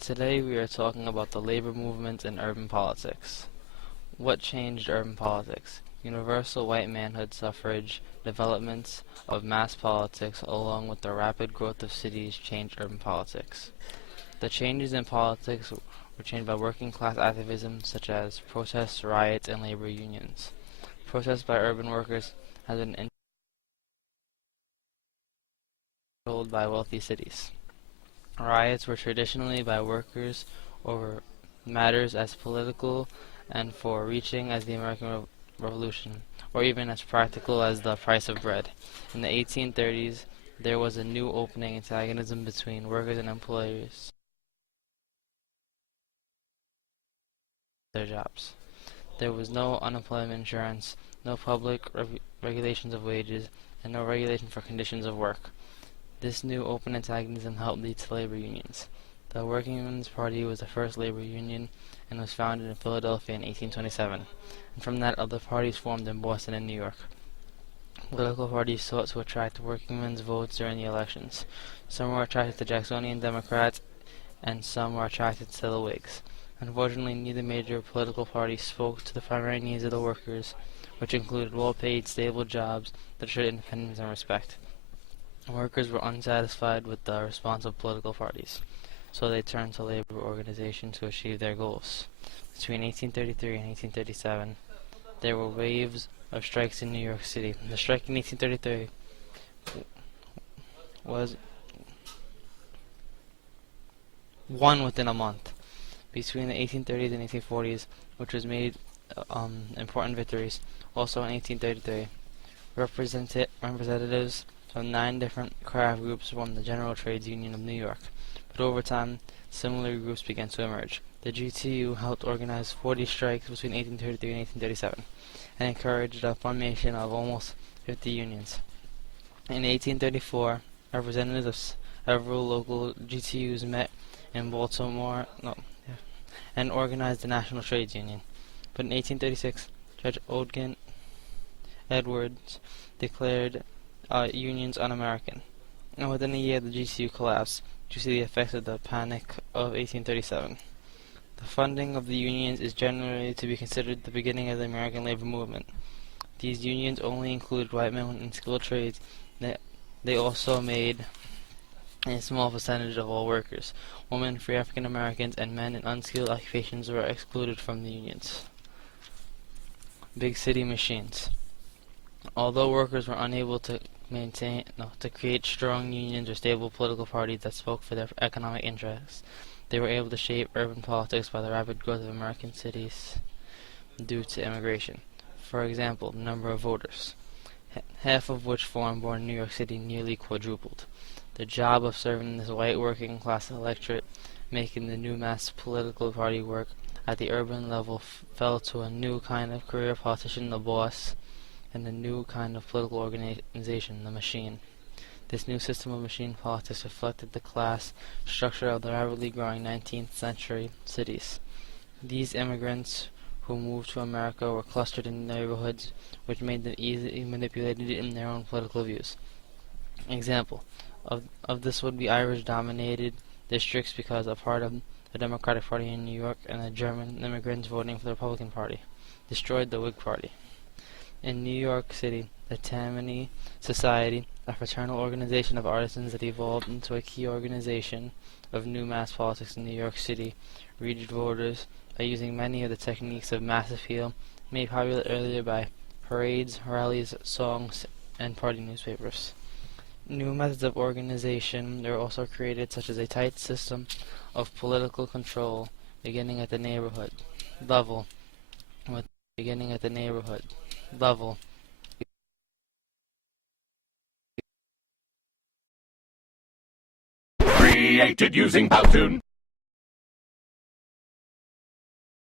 Today we are talking about the labor movement in urban politics. What changed urban politics? Universal white manhood suffrage, developments of mass politics, along with the rapid growth of cities changed urban politics. The changes in politics were changed by working class activism such as protests, riots, and labor unions. Protests by urban workers has been controlled by wealthy cities. Riots were traditionally by workers over matters as political and far-reaching as the American Revolution, or even as practical as the price of bread. In the 1830s, there was a new opening antagonism between workers and employers their jobs. There was no unemployment insurance, no public regulations of wages, and no regulation for conditions of work. This new open antagonism helped lead to labor unions. The Workingmen's Party was the first labor union and was founded in Philadelphia in 1827, and from that other parties formed in Boston and New York. Political parties sought to attract workingmen's votes during the elections. Some were attracted to Jacksonian Democrats, and some were attracted to the Whigs. Unfortunately, neither major political party spoke to the primary needs of the workers, which included well-paid, stable jobs that showed independence and respect. Workers were unsatisfied with the response of political parties, so they turned to labor organizations to achieve their goals. Between 1833 and 1837, there were waves of strikes in New York City. The strike in 1833 was won within a month. Between the 1830s and 1840s, which was made important victories. Also in 1833, representatives from 9 different craft groups formed the General Trades Union of New York, but over time, similar groups began to emerge. The GTU helped organize 40 strikes between 1833 and 1837, and encouraged the formation of almost 50 unions. In 1834, representatives of several local GTUs met in Baltimore and organized the National Trades Union. But in 1836, Judge Edwards declared unions un-American, and within a year the GCU collapsed due to the effects of the Panic of 1837. The funding of the unions is generally to be considered the beginning of the American labor movement. These unions only included white men in skilled trades. They also made a small percentage of all workers. Women, free African Americans, and men in unskilled occupations were excluded from the unions. Big city machines. Although workers were unable to create strong unions or stable political parties that spoke for their economic interests, they were able to shape urban politics by the rapid growth of American cities due to immigration. For example, the number of voters, half of which foreign-born in New York City, nearly quadrupled. The job of serving this white working class electorate, making the new mass political party work at the urban level, fell to a new kind of career politician, the boss, and a new kind of political organization, the machine. This new system of machine politics reflected the class structure of the rapidly growing 19th century cities. These immigrants who moved to America were clustered in neighborhoods which made them easily manipulated in their own political views. Example of this would be Irish-dominated districts because a part of the Democratic Party in New York and the German immigrants voting for the Republican Party destroyed the Whig Party. In New York City, the Tammany Society, a fraternal organization of artisans that evolved into a key organization of new mass politics in New York City, reached voters by using many of the techniques of mass appeal made popular earlier by parades, rallies, songs, and party newspapers. New methods of organization were also created, such as a tight system of political control beginning at the neighborhood level, Created using Powtoon.